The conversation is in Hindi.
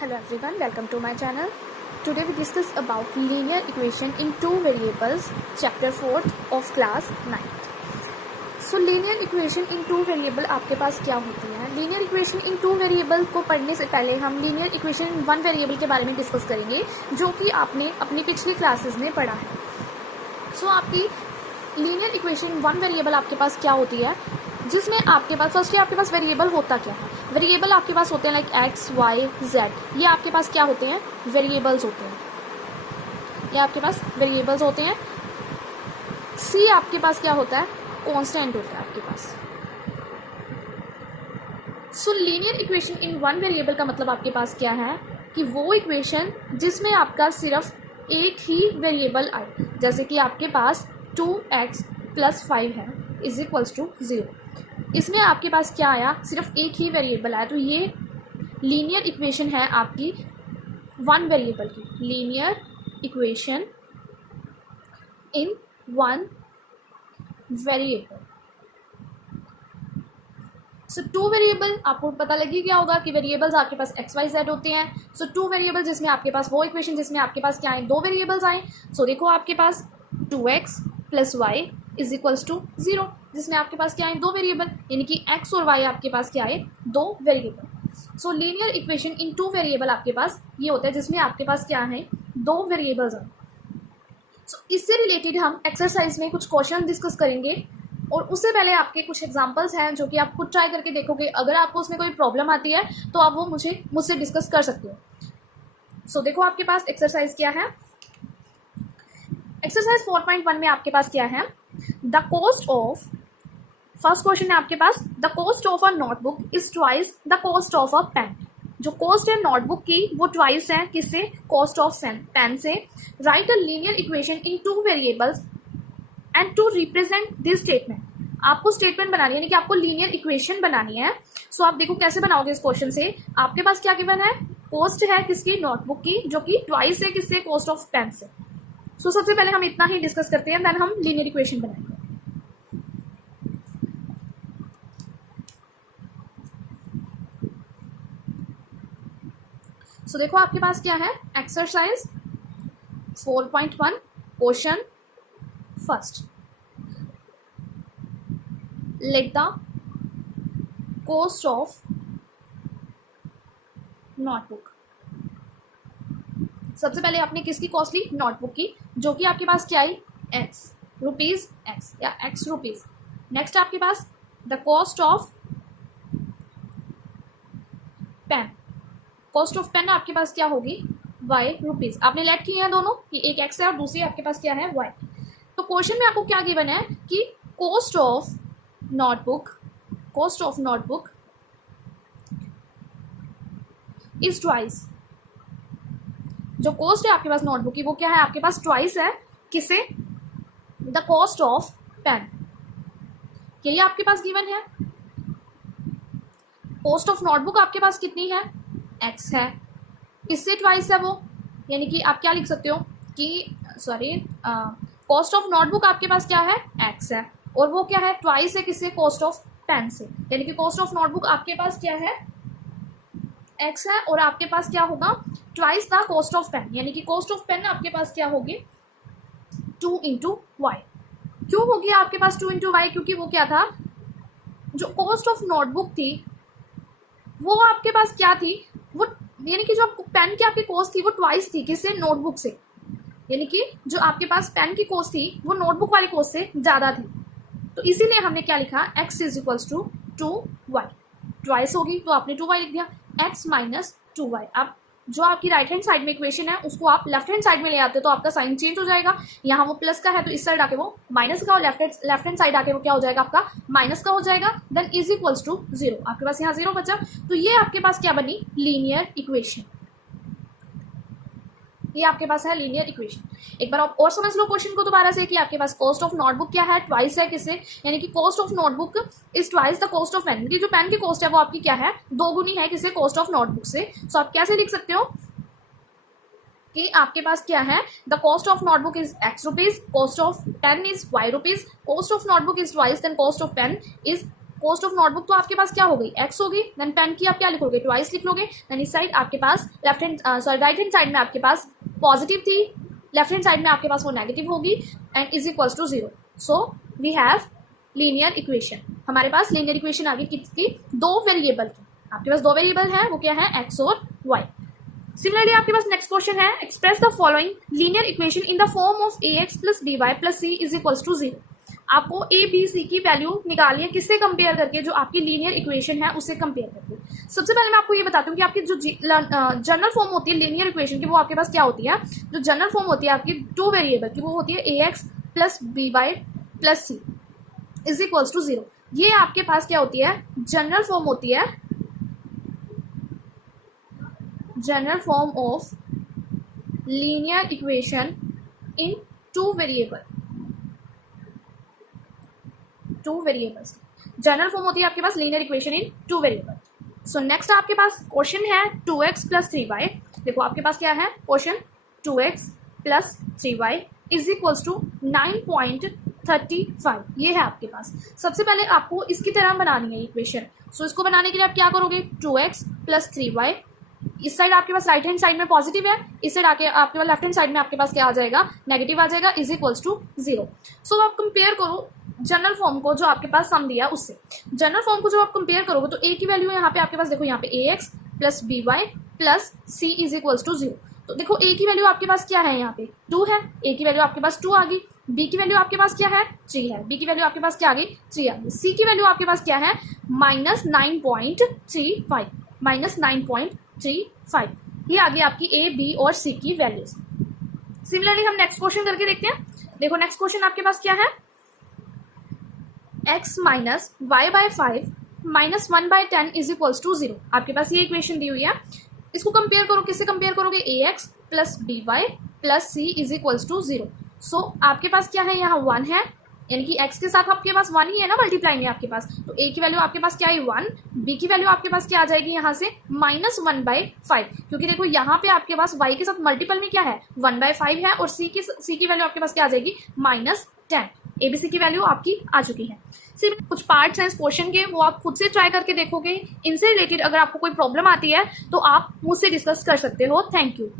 Hello everyone, welcome to my channel. Today we discuss about linear equation in two variables, chapter 4th of class 9th. So linear equation in two variable आपके पास क्या होती है? linear equation in two variable को पढ़ने से पहले हम linear equation in one variable के बारे में डिस्कस करेंगे, जो कि आपने अपनी पिछली क्लासेस में पढ़ा है. So आपकी linear equation one variable आपके पास क्या होती है, जिसमें आपके पास फर्स्टली आपके पास वेरिएबल होता क्या है. वेरिएबल आपके पास होते हैं लाइक एक्स वाई जेड. ये आपके पास क्या होते हैं? वेरिएबल्स होते हैं. ये आपके पास वेरिएबल्स होते हैं. सी आपके पास क्या होता है? कांस्टेंट होता है आपके पास. So linear equation in one variable का मतलब आपके पास क्या है कि वो इक्वेशन जिसमें आपका सिर्फ एक ही वेरिएबल आए. जैसे कि आपके पास 2x + 5 है इज इक्वल्स टू 0. इसमें आपके पास क्या आया? सिर्फ एक ही वेरिएबल आया. तो ये लीनियर इक्वेशन है आपकी वन वेरिएबल की. Linear equation in one variable. So two variable आपको पता लगी क्या होगा कि वेरिएबल्स आपके पास एक्स वाई जेड होते हैं. सो टू वेरिएबल जिसमें आपके पास वो इक्वेशन जिसमें आपके पास क्या आए? दो वेरिएबल्स आए. सो देखो आपके पास 2x + y is equals to 0, जिसमें आपके पास क्या है? दो वेरिएबल, यानी कि x और y आपके पास क्या है? दो variable. So linear equation in two variable आपके पास ये होता है जिसमें आपके पास क्या है? दो वेरिएबल्स हैं. सो इससे रिलेटेड हम एक्सरसाइज में कुछ क्वेश्चन डिस्कस करेंगे, और उससे पहले आपके कुछ एग्जांपल्स हैं जो कि आप खुद ट्राई करके देखोगे. अगर आपको उसमें कोई प्रॉब्लम आती है तो आप वो मुझसे डिस्कस कर सकते हो. सो देखो आपके पास एक्सरसाइज क्या है. एक्सरसाइज 4.1 में आपके पास क्या है? The cost of, first question है आपके पास, the cost of a notebook is twice the cost of a pen. जो कॉस्ट है नोटबुक की वो ट्वाइस है किससे? कॉस्ट ऑफ पेन से. Right a linear equation in two variables and to represent this statement. आपको स्टेटमेंट बनानी है, यानी कि आपको लीनियर इक्वेशन बनानी है. सो आप देखो कैसे बनाओगे इस क्वेश्चन से. आपके पास क्या गिवन है? कॉस्ट है किसकी? नोटबुक की, जो कि ट्वाइस है किससे? कॉस्ट ऑफ पेन से. सो सबसे पहले हम इतना ही डिस्कस करते हैं, देन हम लीनियर इक्वेशन बनाएंगे. सो देखो आपके पास क्या है? Exercise 4.1 question first. Let the cost of notebook. सबसे पहले आपने किसकी कॉस्ट ली? नोटबुक की, जो कि आपके पास क्या आई? एक्स रुपीज एक्स या एक्स रुपीज. नेक्स्ट आपके पास the cost of pen. Cost of pen आपके पास क्या होगी? Y rupees. आपने लेट किए हैं दोनों कि एक एक्स है और दूसरी आपके पास क्या है? वाई. तो क्वेश्चन में आपको क्या गिवन है कि cost of notebook is twice. जो कॉस्ट है आपके पास नोटबुक की वो क्या है? आपके पास ट्वाइस है किसे? The cost of pen. यही आपके पास गिवन है. कॉस्ट ऑफ नोटबुक आपके पास कितनी है? एक्स है. किससे ट्वाइस है वो? यानी कि आप क्या लिख सकते हो कि कॉस्ट ऑफ नोटबुक आपके पास क्या है? एक्स है, और वो क्या है? ट्वाइस है किससे? कॉस्ट ऑफ पेन से. यानी कि कॉस्ट ऑफ नोटबुक आपके पास क्या है? एक्स है, और आपके पास क्या होगा? Twice the cost of pen. यानी कि कॉस्ट ऑफ पेन आपके पास क्या होगी? 2 × y. क्यों होगी आपके पास 2 × y? क्योंकि वो क्या था? जो कॉस्ट ऑफ नोटबुक थी वो आपके पास क्या थी? वो यानी कि जो पेन की आपकी कॉस्ट थी वो ट्वाइस थी किससे? नोटबुक से. यानी कि जो आपके पास पेन की कॉस्ट थी वो नोटबुक वाली कॉस्ट से ज्यादा थी. तो इसीलिए हमने क्या लिखा? x is equals to 2y. Twice होगी तो आपने 2y लिख दिया. x - 2y. आप जो आपकी राइट हैंड साइड में इक्वेशन है उसको आप लेफ्ट हैंड साइड में ले आते हो तो आपका साइन चेंज हो जाएगा. यहाँ वो प्लस का है तो इस साइड आके वो माइनस का, और लेफ्ट हैंड साइड आके वो क्या हो जाएगा? आपका माइनस का हो जाएगा. Then is equals to 0. आपके पास यहाँ 0 बचा. तो ये आपके पास क्या बनी? Linear equation. ये आपके पास है लीनियर इक्वेशन. एक बार आप और समझ लो क्वेश्चन को दोबारा से कि आपके पास कॉस्ट ऑफ नोटबुक क्या है? ट्वाइस है किससे? यानी कि cost of notebook is twice the cost of pen. की जो पेन की कॉस्ट है वो आपकी क्या है? दोगुनी है किससे? कॉस्ट ऑफ नोटबुक से. सो आप कैसे लिख सकते हो कि आपके पास क्या है? The cost of notebook is x rupees, cost of pen is y rupees, cost of notebook is twice, then cost of pen is cost of notebook तो आपके पास क्या हो गई, एक्स होगी, देन पेन की आप क्या लिखोगे, ट्वाइस लिख लोगे, देन इस साइड आपके पास left hand right hand side में आपके पास पॉजिटिव थी, लेफ्ट हैंड साइड में आपके पास वो नेगेटिव होगी, and is equals to 0। So we have linear equation. हमारे पास लीनियर इक्वेशन आ गई किसकी, दो वेरिएबल की। आपके पास दो वेरिएबल है, वो क्या है, एक्स और वाई। सिमिलरली आपके पास नेक्स्ट क्वेश्चन है, express the following linear equation in the form of a x plus b y plus c is equals to 0। आपको ए बी सी की वैल्यू निकालनी है, किससे कंपेयर करके, जो आपकी लीनियर इक्वेशन है उससे कंपेयर करके। सबसे पहले मैं आपको ये बताती हूँ कि आपकी जो जनरल फॉर्म होती है लीनियर इक्वेशन की, वो आपके पास क्या होती है, जो जनरल फॉर्म होती है आपकी टू वेरिएबल की, वो होती है a x plus b y plus c is equals to 0। ये आपके पास क्या होती है, जनरल फॉर्म होती है, general form of linear equation in two variables. General form होती है आपके पास linear equation in two variable. So next आपके पास क्वेश्चन है 2x प्लस 3y। देखो आपके पास क्या है question, 2x plus 3y is equals to 9.35। ये है आपके पास। सबसे पहले आपको इसकी तरह बनानी है इक्वेशन। सो इसको बनाने के लिए आप क्या करोगे, 2x प्लस 3y, इस साइड आपके पास राइट हैंड साइड में पॉजिटिव है, इस साइड आके आपके पास लेफ्ट हैंड साइड में आपके पास क्या आ जाएगा, नेगेटिव आ जाएगा, इज इक्वल्स टू 0। सो आप कंपेयर करो जनरल फॉर्म को जो आपके पास सम दिया उससे। जनरल फॉर्म को जो आप कंपेयर करोगे तो ए की वैल्यू यहाँ पे आपके पास, देखो यहाँ पे a x plus b y plus c is equals to 0। तो देखो ए की वैल्यू आपके पास क्या है, यहाँ पे 2 है, ए की वैल्यू आपके पास 2 आ गई, बी की वैल्यू आपके पास क्या है, 3 है, बी की वैल्यू आपके पास क्या आ गई, 3 आ गई, सी की वैल्यू आपके पास क्या है, -9.35। ये आ गई आपकी ए बी और सी की वैल्यूज। सिमिलरली हम नेक्स्ट क्वेश्चन करके देखते हैं। देखो नेक्स्ट क्वेश्चन आपके पास क्या है, x minus y by 5 minus 1/10 is equals to 0। आपके पास ये इक्वेशन दी हुई है, इसको कंपेयर करो, किससे कंपेयर करोगे, a x plus b y plus c is equals to 0। So आपके पास क्या है, यहाँ 1 है, यानी कि x के साथ आपके पास 1 ही है ना, मल्टीप्लाई में आपके पास, तो a की वैल्यू आपके पास क्या है 1, b की वैल्यू आपके पास क्या आ जाएगी यहाँ से -1/5, क्योंकि देखो यहाँ पे आपके पास y के साथ मल्टीपल में क्या है 1/5 है, और c की वैल्यू आपके पास क्या आ जाएगी -10। ABC की वैल्यू आपकी आ चुकी है। सिर्फ कुछ पार्ट्स हैं इस क्वेश्चन के, वो आप खुद से ट्राई करके देखोगे। इनसे रिलेटेड अगर आपको कोई प्रॉब्लम आती है तो आप मुझसे डिस्कस कर सकते हो। Thank you.